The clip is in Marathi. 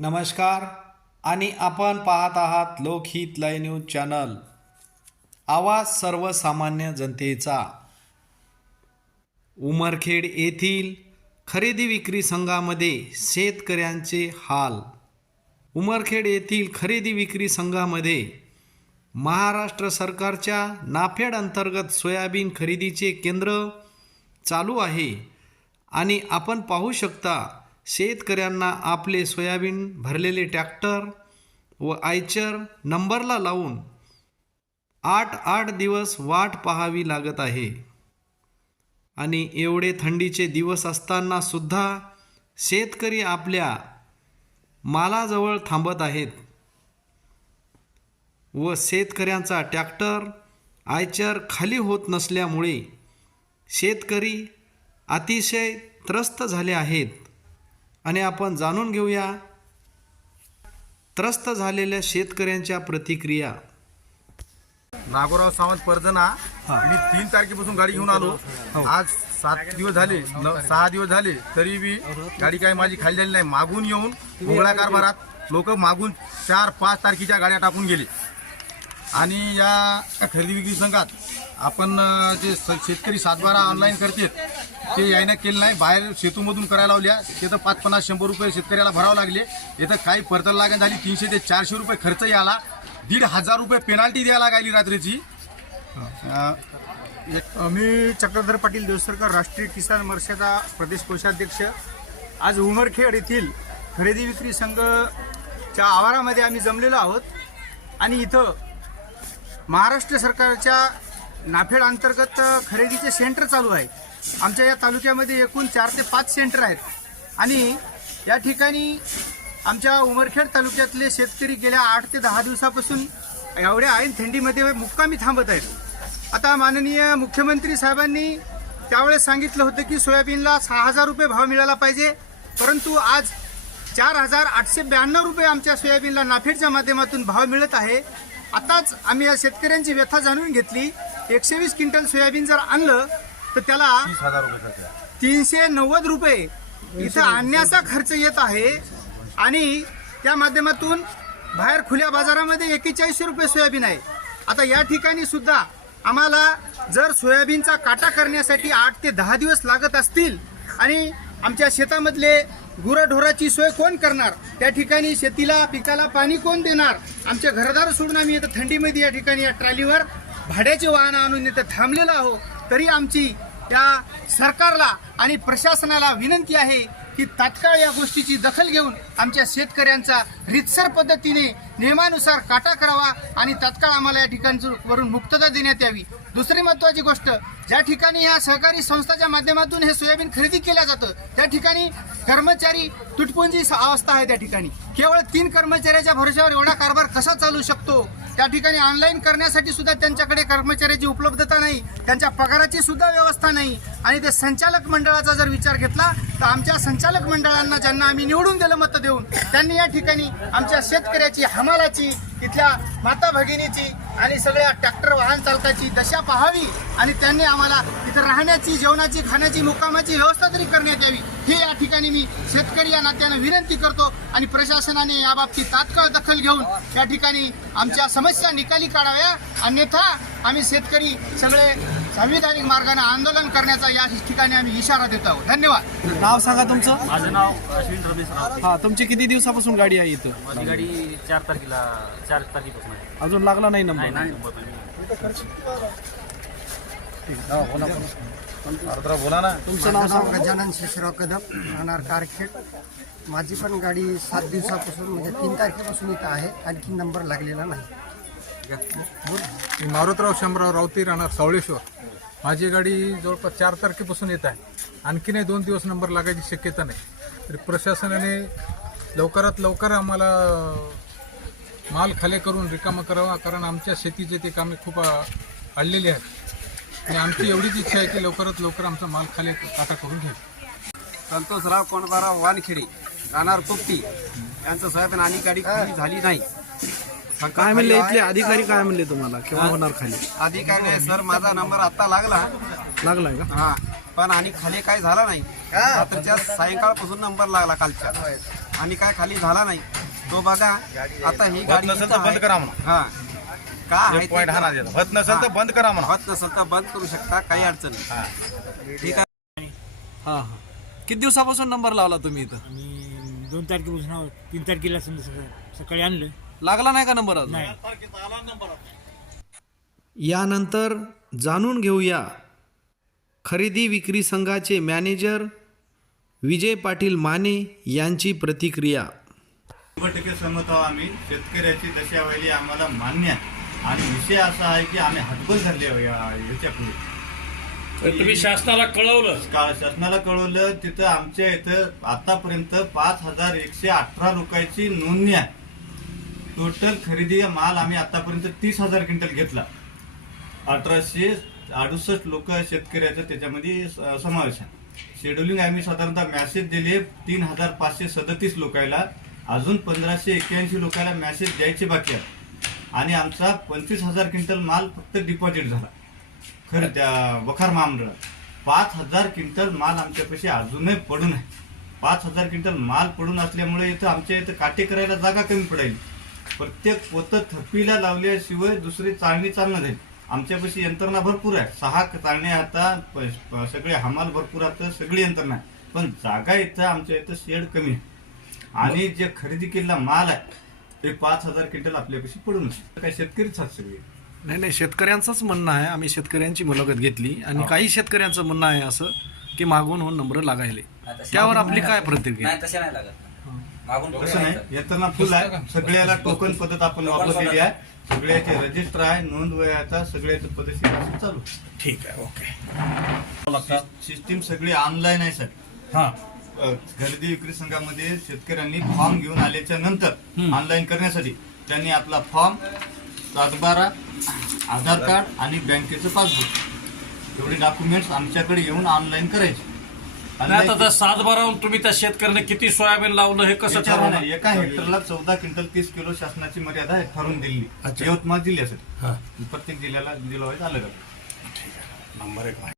नमस्कार आणि आपण पाहत आहात लोकहित लाईव्ह न्यूज चॅनल, आवाज सर्वसामान्य जनतेचा। उमरखेड येथील खरेदी विक्री संघामध्ये शेतकऱ्यांचे हाल। उमरखेड येथील खरेदी विक्री संघामध्ये महाराष्ट्र सरकारच्या नाफेड अंतर्गत सोयाबीन खरेदीचे केंद्र चालू आहे आणि आपण पाहू शकता शेतकऱ्यांना आपले सोयाबीन भरलेले ट्रॅक्टर व आयचर नंबरला लावून 8 दिवस वाट पाहावी लागत आहे आणि एवढे थंडीचे दिवस असताना सुद्धा शेतकरी आपल्या मालाजवळ थांबत आहेत व शेतकऱ्यांचा ट्रॅक्टर आयचर खाली होत नसल्यामुळे शेतकरी अतिशय त्रस्त झाले आहेत आणि आपण जाणून घेऊया त्रस्त झालेल्या शेतकऱ्यांच्या प्रतिक्रिया। नागोराव सावंत परजना, मी 3 तारखेपासून गाडी घेऊन आलो। आज 7 दिवस झाले, 6 दिवस झाले तरी बी गाडी काय माझी खाली झाली नाही। मागून येऊन भोंगळा कारभारात लोक मागून 4-5 तारखेच्या गाड्या टाकून गेले आणि या खरेदी विक्री संघात आपण जे शेतकरी 7/12 ऑनलाईन करतात ते यायनं केलं नाही। बाहेर सेतूमधून करायला लावल्या, तिथं 550-100 रुपये शेतकऱ्याला भरावं लागले। इथं काही परतल लागण झाली, 300 ते 400 रुपये खर्च याला, 1,500 रुपये पेनाल्टी द्यायला लागली रात्रीची। मी चक्रधर पाटील देवसरकर, राष्ट्रीय किसान मोर्चाचा प्रदेश कोषाध्यक्ष। आज उमरखेड येथील खरेदी विक्री संघच्या आवारामध्ये आम्ही जमलेलो आहोत आणि इथं महाराष्ट्र सरकारच्या नाफेड अंतर्गत खरेदीचे सेंटर चालू आहे। आमच्या या तालुक्यामध्ये एकूण 4 ते 5 सेंटर आहेत आणि या ठिकाणी आमच्या उमरखेड तालुक्यातले शेतकरी गेल्या 8 ते 10 दिवसापासून एवढ्या ऐन थंडीमध्ये मुक्कामी थांबत आहेत। आता माननीय मुख्यमंत्री साहेबांनी त्यावेळेस सांगितलं होतं की सोयाबीनला 6,000 रुपये भाव मिळाला पाहिजे, परंतु आज 4,892 रुपये आमच्या सोयाबीनला नाफेडच्या माध्यमातून भाव मिळत आहे। आताच आम्ही या शेतकऱ्यांची व्यथा जाणून घेतली। 120 क्विंटल सोयाबीन जर आणलं तर त्याला 390 रुपये इथं आणण्याचा खर्च येत आहे आणि त्या माध्यमातून बाहेर खुल्या बाजारामध्ये 4100 रुपये सोयाबीन आहे। आता या ठिकाणी सुद्धा आम्हाला जर सोयाबीनचा काटा करण्यासाठी 8 ते 10 दिवस लागत असतील आणि आमच्या शेतामधले गुराढोराची सोय कोण करणार, त्या ठिकाणी शेतीला पिकाला पाणी कोण देणार, आमच्या घरदार सोडून आम्ही इथं थंडीमध्ये या ठिकाणी या ट्रॉलीवर भाड्याचे वाहन आणून इथं थांबलेलो आहोत। तरी आमची या सरकारला आणि प्रशासनाला विनंती आहे की तात्काळ या गोष्टीची दखल घेऊन आमच्या शेतकऱ्यांचा रीतसर पद्धतीने नियमानुसार काटा करावा आणि तात्काळ आम्हाला या ठिकाणवरून मुक्तता देण्यात यावी। दुसरी महत्त्वाची गोष्ट, ज्या ठिकाणी या सहकारी संस्थाच्या माध्यमातून हे सोयाबीन खरेदी केलं जातं त्या ठिकाणी कर्मचारी तुटपुंजी अवस्था आहे। त्या ठिकाणी केवळ 3 कर्मचाऱ्याच्या भरोश्यावर एवढा कारभार कसा चालू शकतो? त्या ठिकाणी ऑनलाईन करण्यासाठी सुद्धा त्यांच्याकडे कर्मचाऱ्याची उपलब्धता नाही, त्यांच्या पगाराची सुद्धा व्यवस्था नाही आणि ते संचालक मंडळाचा जर विचार घेतला तर आमच्या संचालक मंडळांना ज्यांना आम्ही निवडून दिलं मत देऊन त्यांनी या ठिकाणी आमच्या शेतकऱ्याची, हमालाची, इथल्या माता भगिनीची आणि सगळ्या ट्रॅक्टर वाहन चालकाची दशा पाहावी आणि त्यांनी आम्हाला इथं राहण्याची, जेवणाची, खाण्याची, मुक्कामाची व्यवस्था तरी करण्यात यावी हे या ठिकाणी मी शेतकरी या नात्यानं विनंती करतो आणि प्रशासनाने याबाबतीत तात्काळ दखल घेऊन या ठिकाणी आमच्या समस्या निकाली काढाव्या, अन्यथा आम्ही शेतकरी सगळे संविधानिक मार्गाने आंदोलन करण्याचा या ठिकाणी आम्ही इशारा देत आहोत। धन्यवाद। नाव सांगा तुमचं? माझं नाव अश्विन रमेश राव। हा, तुमची किती दिवसापासून गाडी आहे इथं? माझी गाडी 4 तारखेपासून आहे। अजून लागला नाही नंबर? नाही बोला ना। तुमचं नाव सांगा? गजानन शेषराव कदम, राहणार कारखेड। माझी पण गाडी 7 दिवसापासून म्हणजे 3 तारखेपासून इथं आहे, आणखी नंबर लागलेला नाही। मी मारुतराव शामराव रावती, राहणार सावळेश्वर। माझी गाडी जवळपास 4 तारखेपासून येत आहे, आणखीनही 2 दिवस नंबर लागायची शक्यता नाही। तरी प्रशासनाने लवकरात लवकर आम्हाला माल खाली करून रिकामा करावा, कारण आमच्या शेतीचे ते कामे खूप अडलेले आहेत आणि आमची एवढीच इच्छा आहे की लवकरात लवकर आमचा माल खाली काटा करून घ्या। संतोषराव कोणबाराव वानखेडे, राहणार पोपटी यांचं सोयाबीन आणि गाडी खाली झाली नाही। काय म्हणले इथले अधिकारी? काय म्हणले तुम्हाला केव्हा होणार खाली? अधिकारी सर, माझा नंबर आता लागलाय का? हा, पण आणि खाली काही झाला नाही। रात्रीच्या सायंकाळपासून नंबर लागला कालच्या आणि काय खाली झाला नाही तो बघा. आता ही होत गाडी नसेल इथं तर बंद आहे. करा म्हणा. हा का आहे ते पॉईंट हा ना करा. होत नसेल तर बंद करा म्हणा. होत नसेल तर बंद करू शकता, काही अडचण नाही. ठीक आहे. हां हां किती दिवसापासून नंबर लावला तुम्ही इथं? आणि 2 तारखेपासून 3 तारखेला समजा सकाळी आणलं लागला नाही का नंबर अजून? नाही. यानंतर जाणून घेऊया खरेदी विक्री संघाचे मॅनेजर विजय पाटील माने यांची प्रतिक्रिया. 100% सहमत आहोत आम्ही. शेतकऱ्याची दशावली आम्हाला मान्य आहे आणि विषय असा आहे की आम्ही हातबल झाले याच्या पुढे. तुम्ही शासनाला कळवलं? शासनाला कळवलं. तिथं आमच्या इथं आतापर्यंत 5118 लोकांची नोंदणी आहे. टोटल खरेदी माल आम्ही आतापर्यंत 30,000 क्विंटल घेतला. 1868 लोक शेतकऱ्याचं त्याच्यामध्ये समावेश आहे. शेड्युलिंग आम्ही साधारणतः मॅसेज दिले 3537 लोकांना. अजून 1581 लोकांना मॅसेज द्यायचे बाकी आहे आणि आमचा 25,000 क्विंटल माल फक्त डिपॉझिट झाला खरं त्या वखार महामंडळात. 5,000 क्विंटल माल आमच्यापाशी अजूनही पडून आहे. 5,000 क्विंटल माल पडून असल्यामुळे इथं आमच्या इथं काटे करायला जागा कमी पडायली. प्रत्येक पोतं थप्पीला लावल्याशिवाय दुसरी चाळणी चालणार नाही. आमच्यापाशी यंत्रणा भरपूर आहे. 6 चाळण्या आता सगळे हमाल भरपूर आता सगळी यंत्रणा आहे. पण जागा इथं आमच्या इथं शेड कमी आहे आणि जे खरेदी केलेला माल आहे ते 5,000 क्विंटल आपल्यापाशी पडून आहे. काय शेतकरीच आहेत सगळे. नाही शेतकऱ्यांचंच म्हणणं आहे. आम्ही शेतकऱ्यांची मुलाखत घेतली आणि काही शेतकऱ्यांचं म्हणणं आहे असं की मागून होऊन नंबर लागायले. त्यावर आपली काय प्रतिक्रिया? नाही तसे नाही लागत मागून तसं नाही. यंत्रणा फुल आहे. सगळ्याला टोकन पद्धत आपण वापरलेली आहे. सगळ्याचे रजिस्टर आहे, नोंद वयाचा सगळ्याचं पद्धतशीर असं चालू. ठीक आहे ओके. सिस्टीम सगळी ऑनलाईन आहे सर. हां खरेदी विक्री संघामध्ये शेतकऱ्यांनी फॉर्म घेऊन आल्याच्या नंतर ऑनलाईन करण्यासाठी त्यांनी आपला फॉर्म, 7/12, आधार कार्ड आणि बँकेचं पासबुक एवढे डॉक्युमेंट्स आमच्याकडे येऊन ऑनलाईन करायचे. नाही आता 7/12 तुम्ही त्या शेतकऱ्याने किती सोयाबीन लावलं हे कसं याच्यावर ठरवलं? एका हेक्टरला 14 क्विंटल 30 किलो शासनाची मर्यादा आहे ठरवून दिली. यवतमाळ जिल्ह्यासाठी प्रत्येक जिल्ह्याला दिलं व्हायचं अलग. नंबर 1